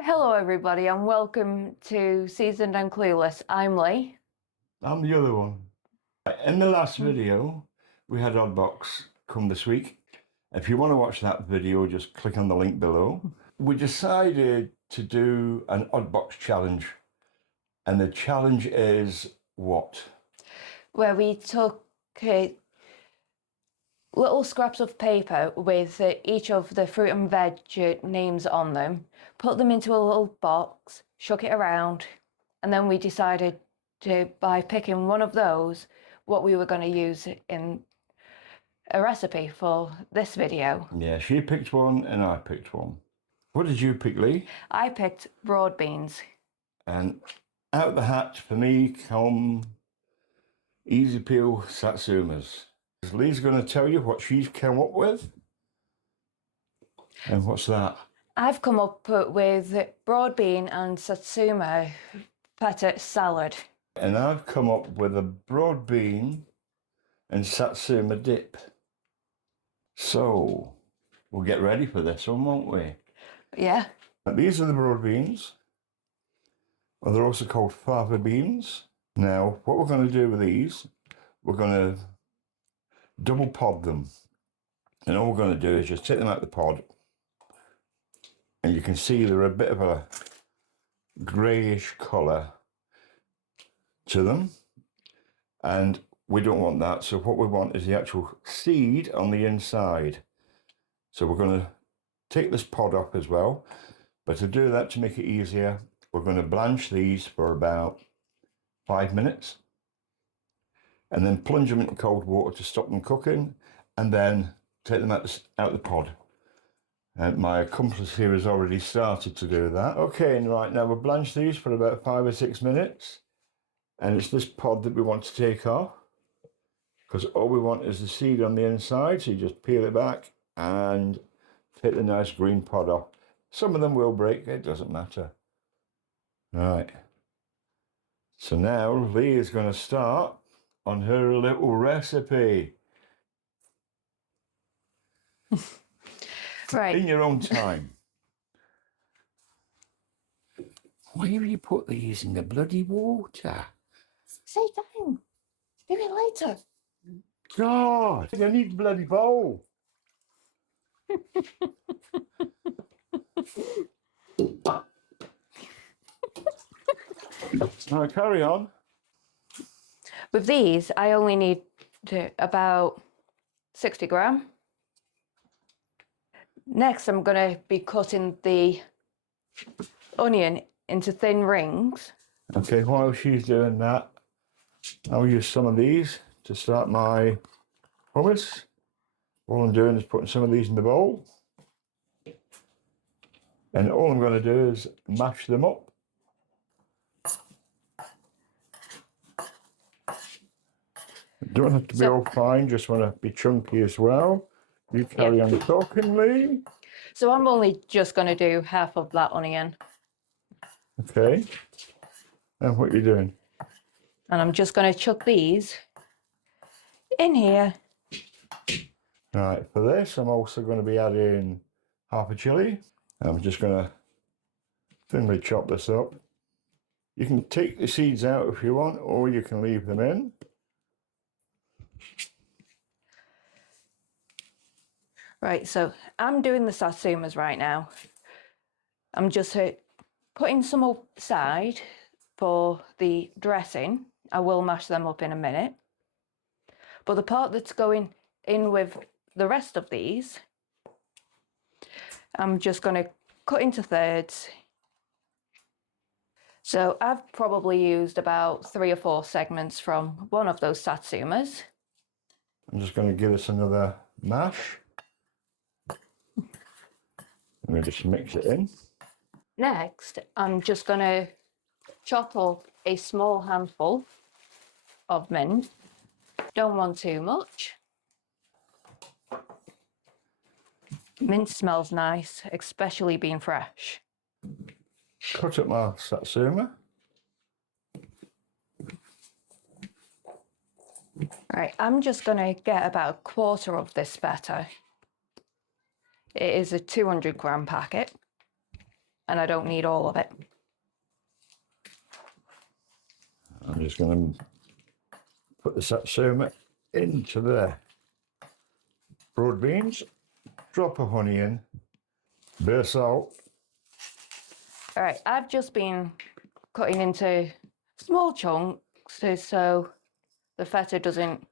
Hello everybody and welcome to Seasoned and Clueless. I'm Leigh. I'm the other one. In the last video, we had Oddbox come this week. If you want to watch that video, just click on the link below. We decided to do an Oddbox challenge. And the challenge is what? Where we took little scraps of paper with each of the fruit and veg names on them, put them into a little box, shook it around, and then we decided by picking one of those what we were going to use in a recipe for this video. Yeah, she picked one and I picked one. What did you pick, Leigh? I picked broad beans. And out the hat for me come easy peel Satsumas. Leigh's going to tell you what she's come up with. And what's that? I've come up with broad bean and Satsuma Feta salad. And I've come up with a broad bean and Satsuma dip. So, we'll get ready for this one, won't we? Yeah. These are the broad beans. Well, they're also called fava beans. Now, what we're going to do with these, we're going to double pod them. And all we're going to do is just take them out of the pod. And you can see they're a bit of a greyish colour to them. And we don't want that. So what we want is the actual seed on the inside. So we're going to take this pod off as well. But to do that, to make it easier, we're going to blanch these for about 5 minutes. And then plunge them into cold water to stop them cooking. And then take them out the pod. And my accomplice here has already started to do that. Okay, and right now we'll blanch these for about 5 or 6 minutes. And it's this pod that we want to take off. Because all we want is the seed on the inside. So you just peel it back and take the nice green pod off. Some of them will break, it doesn't matter. Right. So now Leigh is going to start on her little recipe. Right. In your own time. Why have you put these in the bloody water? Say down. Do it later. God, I need bloody bowl. Now carry on. With these, I only need about 60 gram. Next, I'm going to be cutting the onion into thin rings. Okay, while she's doing that, I'll use some of these to start my hummus. All I'm doing is putting some of these in the bowl. And all I'm going to do is mash them up. Don't have to be all fine, just want to be chunky as well. You carry on talking, Leigh. So I'm only just going to do half of that onion. Okay. And what are you doing? And I'm just going to chuck these in here. Right, for this, I'm also going to be adding half a chilli. I'm just going to thinly chop this up. You can take the seeds out if you want, or you can leave them in. Right, so I'm doing the satsumas right now. I'm just putting some aside for the dressing. I will mash them up in a minute. But the part that's going in with the rest of these, I'm just going to cut into thirds. So I've probably used about 3 or 4 segments from one of those satsumas. I'm just going to give this another mash. I'm going to just mix it in. Next, I'm just going to chop up a small handful of mint. Don't want too much. Mint smells nice, especially being fresh. Cut up my satsuma. Right, I'm just going to get about 1/4 of this feta. It is a 200 gram packet. and I don't need all of it. I'm just going to put the Satsuma into the broad beans, drop of honey in, bit of salt. All right, I've just been cutting into small chunks so the feta doesn't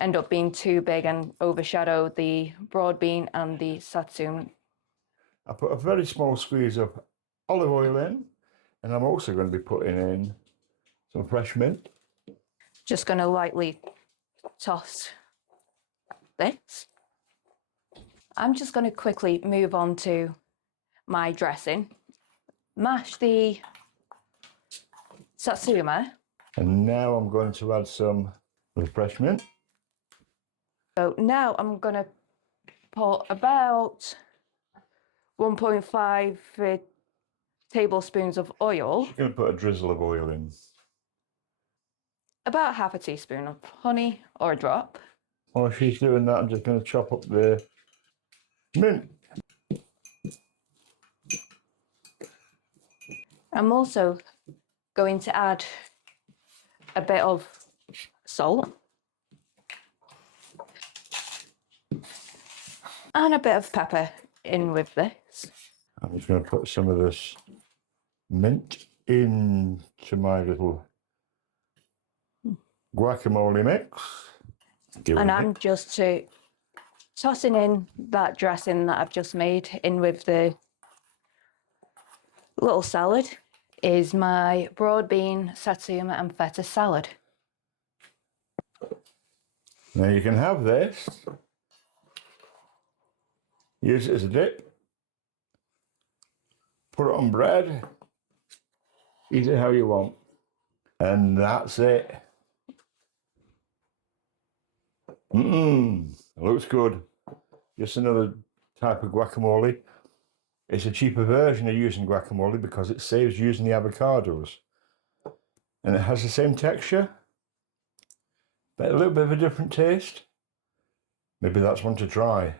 end up being too big and overshadow the broad bean and the satsuma. I put a very small squeeze of olive oil in, and I'm also going to be putting in some fresh mint. Just going to lightly toss this. I'm just going to quickly move on to my dressing. Mash the satsuma. And now I'm going to add some of the fresh mint. So now I'm going to put about 1.5 tablespoons of oil. I'm going to put a drizzle of oil in. About half a teaspoon of honey or a drop. While she's doing that, I'm just going to chop up the mint. I'm also going to add a bit of salt and a bit of pepper in with this. I'm just going to put some of this mint into my little guacamole mix. And I'm just tossing in that dressing that I've just made in with the little salad. Is my broad bean, satsuma and feta salad. Now you can have this, use it as a dip, put it on bread, eat it how you want, and that's it. It looks good. Just another type of guacamole. It's a cheaper version of using guacamole because it saves using the avocados. And it has the same texture, but a little bit of a different taste. Maybe that's one to try.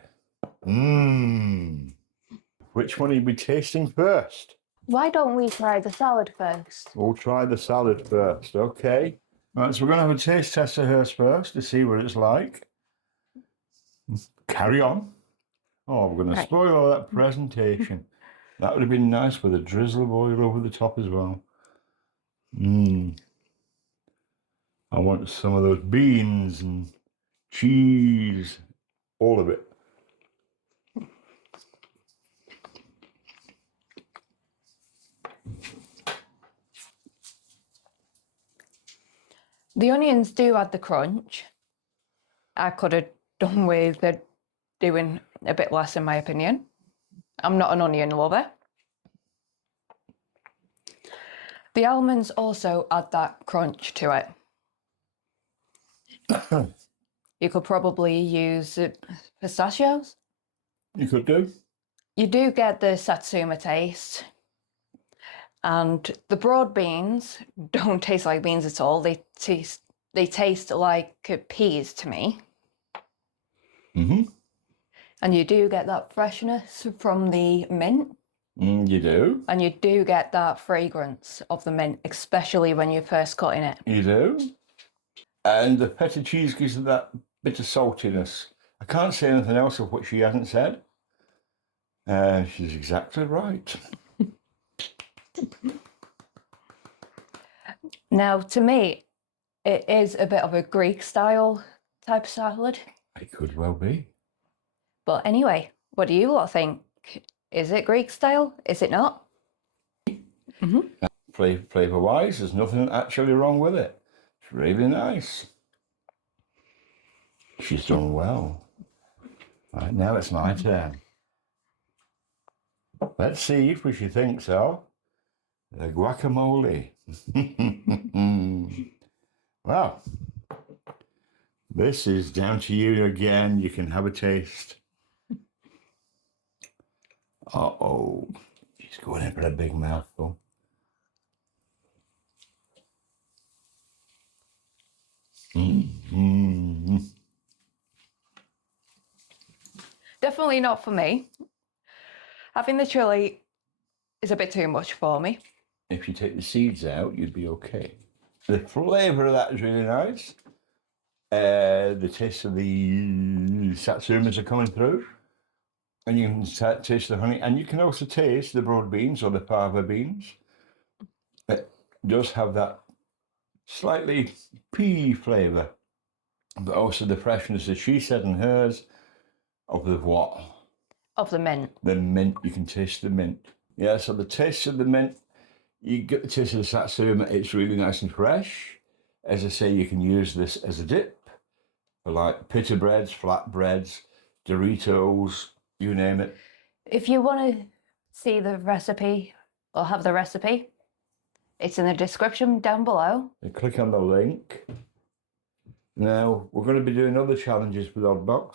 Which one are we tasting first? Why don't we try the salad first? We'll try the salad first, okay. Right, so we're going to have a taste test of hers first to see what it's like. Carry on. Oh, we're going to spoil all that presentation. That would have been nice with a drizzle of oil over the top as well. I want some of those beans and cheese, all of it. The onions do add the crunch. I could have done with doing a bit less, in my opinion. I'm not an onion lover. The almonds also add that crunch to it. You could probably use pistachios. You could do. You do get the satsuma taste. And the broad beans don't taste like beans at all. They taste like peas to me. And you do get that freshness from the mint. You do. And you do get that fragrance of the mint, especially when you're first cutting it. You do. And the feta cheese gives it that bit of saltiness. I can't say anything else of what she hasn't said. She's exactly right. Now, to me, it is a bit of a Greek style type of salad. It could well be. But anyway, what do you lot think? Is it Greek style? Is it not? Flavour-wise, there's nothing actually wrong with it. It's really nice. She's done well. Right, now it's my turn. Let's see if she thinks so. The guacamole. Well, this is down to you again. You can have a taste. Uh-oh. She's going in for a big mouthful. Definitely not for me. Having the chili is a bit too much for me. If you take the seeds out, you'd be okay. The flavour of that is really nice. The taste of the satsumas are coming through. And you can taste the honey. And you can also taste the broad beans or the fava beans. It does have that slightly pea flavour. But also the freshness, as she said in hers, of the what? Of the mint. The mint. You can taste the mint. Yeah, so the taste of the mint, you get the taste of the satsuma. It's really nice and fresh. As I say, you can use this as a dip for like pita breads, flat breads, Doritos, you name it. If you want to see the recipe or have the recipe, it's in the description down below. And click on the link. Now, we're going to be doing other challenges with Oddbox.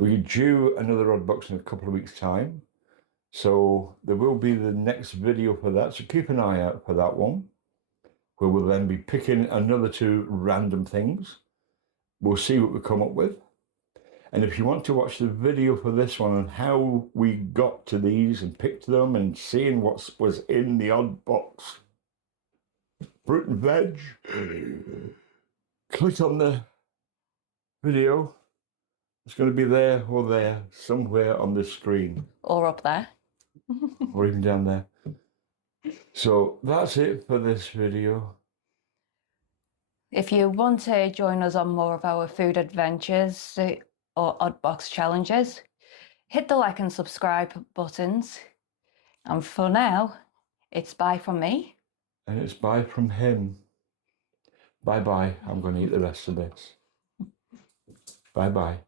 We're due another Oddbox in a couple of weeks' time. So there will be the next video for that. So keep an eye out for that one, where we'll then be picking another 2 random things. We'll see what we come up with. And if you want to watch the video for this one and how we got to these and picked them and seeing what was in the Oddbox fruit and veg, click on the video. It's going to be there or there, somewhere on the screen. Or up there. Or even down there. So that's it for this video. If you want to join us on more of our food adventures or Oddbox challenges, hit the like and subscribe buttons. And for now, it's bye from me. And it's bye from him. Bye-bye. I'm going to eat the rest of this. Bye-bye.